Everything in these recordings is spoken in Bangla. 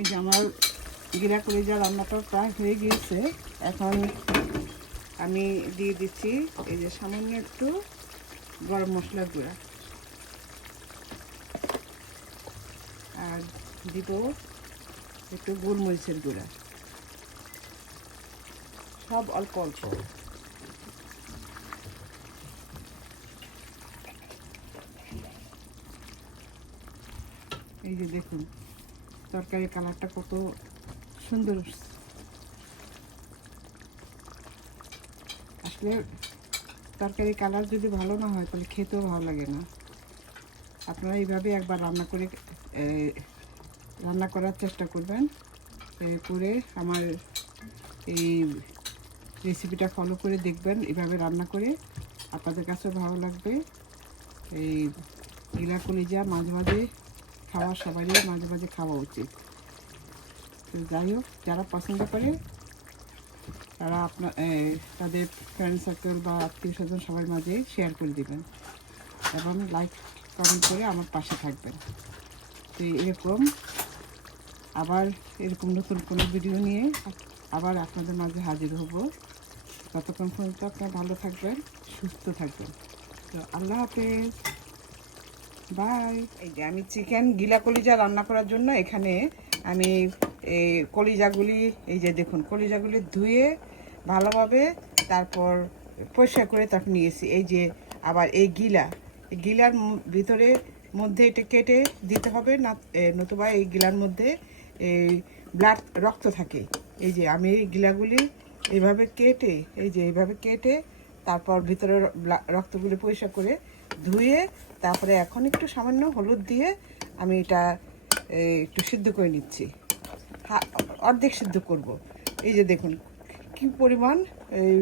এই যে আমার গিলা কলিজা রান্নাটা প্রায় হয়ে গিয়েছে। এখন আমি দিয়ে দিচ্ছি এই যে সামান্য একটু গরম মশলার গুঁড়া, আর দিব একটু গোলমরিচের গুঁড়া, সব অল্প অল্প। এই যে দেখুন তরকারির কালারটা কত সুন্দর। আসলে তরকারির কালার যদি ভালো না হয় তাহলে খেতেও ভালো লাগে না। আপনারা এইভাবে একবার রান্না করার চেষ্টা করবেন, করে আমার এই রেসিপিটা ফলো করে দেখবেন। এভাবে রান্না করে আপনাদের কাছেও ভালো লাগবে। এই গিলা কলিজা মাঝে মাঝে খাওয়া, সবারই মাঝে মাঝে খাওয়া উচিত। তো যাই হোক, যারা পছন্দ করে তারা তাদের ফ্রেন্ড সার্কেল বা আত্মীয় স্বজন সবার মাঝে শেয়ার করে দেবেন এবং লাইক কমেন্ট করে আমার পাশে থাকবেন। তো এরকম নতুন কোনো ভিডিও নিয়ে আবার আপনাদের মাঝে হাজির হব। ততক্ষণ পর্যন্ত আপনারা ভালো থাকবেন, সুস্থ থাকবেন। তো আল্লাহ হাফেজ, বাই। এই যে আমি চিকেন গিলা কলিজা রান্না করার জন্য এখানে আমি কলিজাগুলি, এই যে দেখুন কলিজাগুলি ধুয়ে ভালোভাবে তারপর পরিষ্কার করে তারপর নিয়েছি। এই যে আবার এই গিলার ভিতরে মধ্যে এটা কেটে দিতে হবে, না নতুবা এই গিলার মধ্যে এই রক্ত থাকে। এই যে আমি এই গিলাগুলি এইভাবে কেটে তারপর ভিতরে রক্তগুলি পরিষ্কার করে ধুয়ে তারপরে এখন একটু সামান্য হলুদ দিয়ে আমি এটা একটু সিদ্ধ করে নিচ্ছি, অর্ধেক সিদ্ধ করব। এই যে দেখুন কি পরিমাণ এই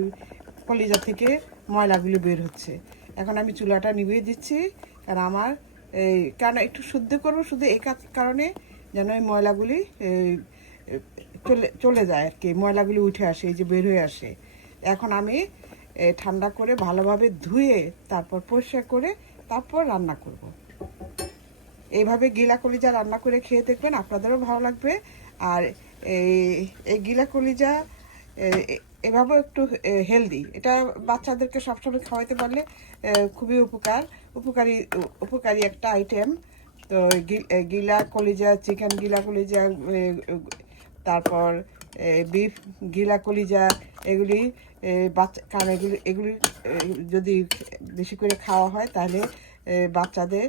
কলিজা থেকে ময়লাগুলি বের হচ্ছে। এখন আমি চুলাটা নিভিয়ে দিচ্ছি, কারণ কেন একটু শুদ্ধ করবো, শুধু এই কারণে যেন এই ময়লাগুলি চলে যায় আর কি, ময়লাগুলি উঠে আসে, এই যে বের হয়ে আসে। এখন আমি ঠান্ডা করে ভালোভাবে ধুয়ে তারপর পরিষ্কার করে তারপর রান্না করব। এইভাবে গিলা কলিজা রান্না করে খেয়ে দেখবেন, আপনাদেরও ভালো লাগবে। আর এই গিলা কলিজা এভাবেও একটু হেলদি, এটা বাচ্চাদেরকে সবসময় খাওয়াতে পারলে খুবই উপকারী একটা আইটেম। তো গিলা কলিজা, চিকেন গিলা কলিজা, তারপর বিফ গিলা কলিজা, এগুলি কারণ এগুলি যদি বেশি করে খাওয়া হয় তাহলে বাচ্চাদের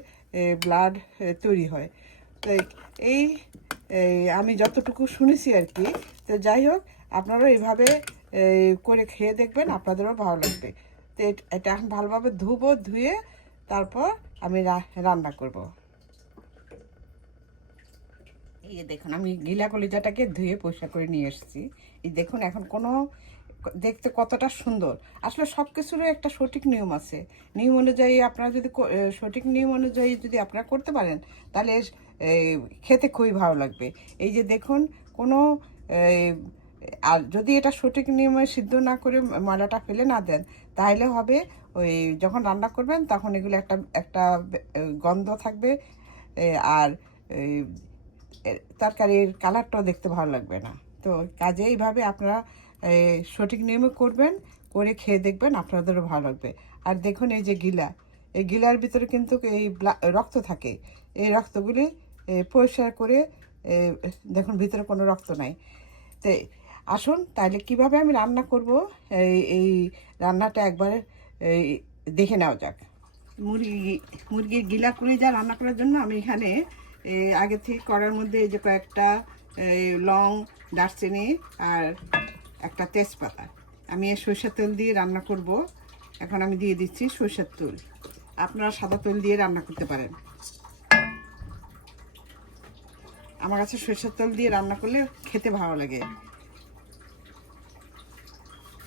ব্লাড তৈরি হয়। তো আমি যতটুকু শুনেছি আর কি। তো যাই হোক, আপনারাও এইভাবে করে খেয়ে দেখবেন, আপনাদেরও ভালো লাগবে। তো এটা এখন ভালোভাবে ধুয়ে তারপর আমি রান্না করব। এই দেখুন আমি গিলা কলিজাটাকে ধুয়ে পরিষ্কার করে নিয়ে এসেছি। এই দেখুন এখন দেখতে কতটা সুন্দর। আসলে সব কিছুরই একটা সঠিক নিয়ম আছে। নিয়ম অনুযায়ী আপনারা যদি সঠিক নিয়ম অনুযায়ী যদি আপনারা করতে পারেন তাহলে খেতে খুবই ভালো লাগবে। এই যে দেখুন আর যদি এটা সঠিক নিয়মে সিদ্ধ না করে ময়লাটা ফেলে না দেন তাহলে হবে ওই যখন রান্না করবেন তখন এগুলো একটা গন্ধ থাকবে, আর তরকারির কালারটাও দেখতে ভালো লাগবে না। তো কাজে এইভাবে আপনারা সঠিক নিয়মে করবেন, করে খেয়ে দেখবেন, আপনাদেরও ভালো লাগবে। আর দেখুন এই যে এই গিলার ভিতরে কিন্তু এই রক্ত থাকে। এই রক্তগুলি পরিষ্কার করে দেখুন ভিতরে কোনো রক্ত নাই। তো আসুন তাহলে কিভাবে আমি রান্না করব এই রান্নাটা একবার দেখে নেওয়া যাক। মুরগির গিলা কলিজা রান্না করার জন্য আমি এখানে আগে থেকে কড়ার মধ্যে এই যে কয়েকটা লং, দারচিনি আর একটা তেজপাতা, আমি সরষের তেল দিয়ে রান্না করব। এখন আমি দিয়ে দিচ্ছি সরষের তেল, আপনারা সাদা তেল দিয়ে রান্না করতে পারেন। আমার কাছে সরষের তেল দিয়ে রান্না করলে খেতে ভালো লাগে।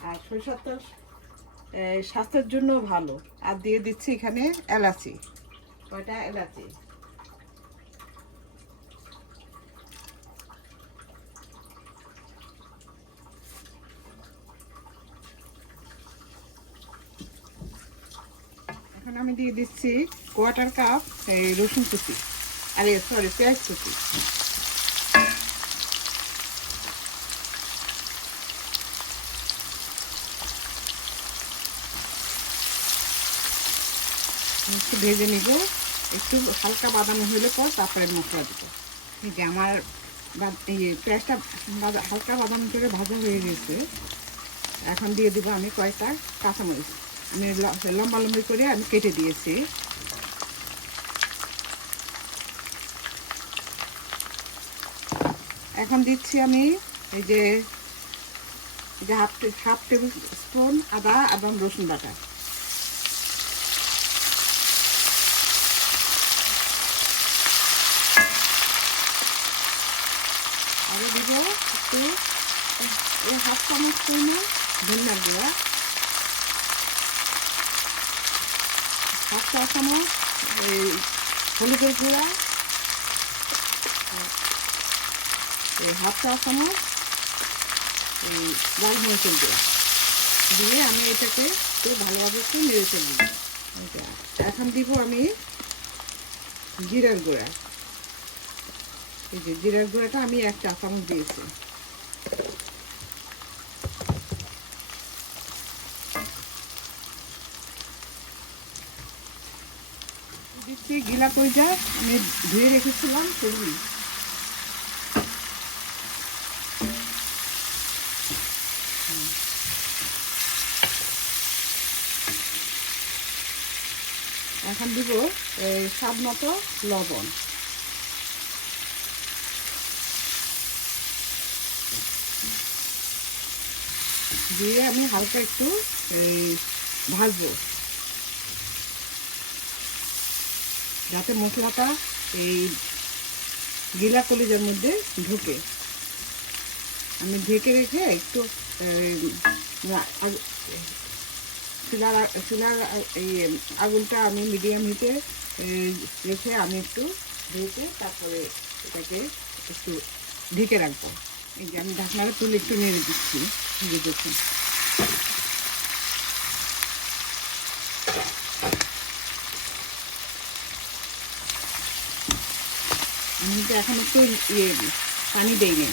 আর সরষের তেল স্বাস্থ্যের জন্য ভালো। আর দিয়ে দিচ্ছি এখানে এলাচি, কয়টা এলাচি। এখন আমি দিয়ে দিচ্ছি কোয়ার্টার কাপ রসুন কুচি, পেঁয়াজ কুচি। একটু ভেজে নিব, একটু হালকা বাদামি হলে পর তারপরে মশলা দেবো। এই যে আমার পেঁয়াজটা হালকা বাদামি করে ভাজা হয়ে গেছে। এখন দিয়ে দিব আমি কয়েকটা কাঁচামরিচ, আমি লম্বা লম্বি করে আমি কেটে দিয়েছি। এখন দিচ্ছি আমি এই যে হাফ টেবিল স্পুন আদা এবং রসুন বাটা। আরও দিব একটু হাফ চামচ পরিমাণ ধনিয়া গুঁড়া, হাফ চা চামচ এই হলুদের গুঁড়া, হাফ চা চামচ এই লাল মরিচের গুঁড়া দিয়ে আমি এটাকে একটু ভালোভাবে একটু নেড়ে চলব। এখন দিব আমি জিরার গুঁড়া। এই যে জিরার গুঁড়াটা আমি 1 চা চামচ দিয়েছি। দিচ্ছি গিলা কইজা আমি ধুয়ে রেখেছিলাম সেগুলি। এখন দিব স্বাদ মতো লবণ, দিয়ে আমি হালকা একটু ভাজবো যাতে মশলাটা এই গিলা কলিজার মধ্যে ঢুকে। আমি ঢেকে রেখে একটু চুলার এই আগুনটা আমি মিডিয়াম হিটে রেখে আমি একটু ঢেকে তারপরে এটাকে একটু ঢেকে রাখবো। এই যে আমি ঢাকনাটা তুলে একটু নেড়ে দিচ্ছি, দেখুন। আমি তো এখন একটু পানি দেইনি,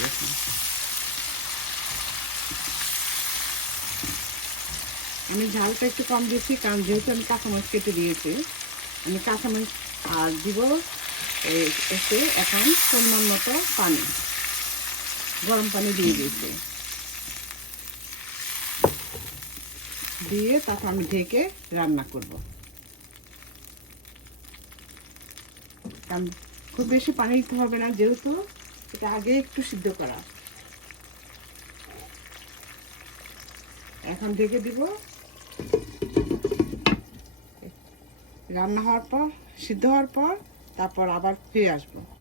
দেখুন। আমি ঝালটা একটু কম দিয়েছি কারণ যেহেতু আমি কাঁচামরিচ কেটে দিয়েছি, আমি কাঁচামরিচ আর দিব একটু এখন পরিমাণ মতো পানি, গরম পানি দিয়ে দিয়েছি, দিয়ে তারপর আমি ঢেকে রান্না করব। কারণ খুব বেশি পানি দিতে হবে না, যেহেতু এটা আগে একটু সিদ্ধ করা। এখন ঢেকে দিব, রান্না হওয়ার পর সিদ্ধ হওয়ার পর তারপর আবার ফিরে আসবো।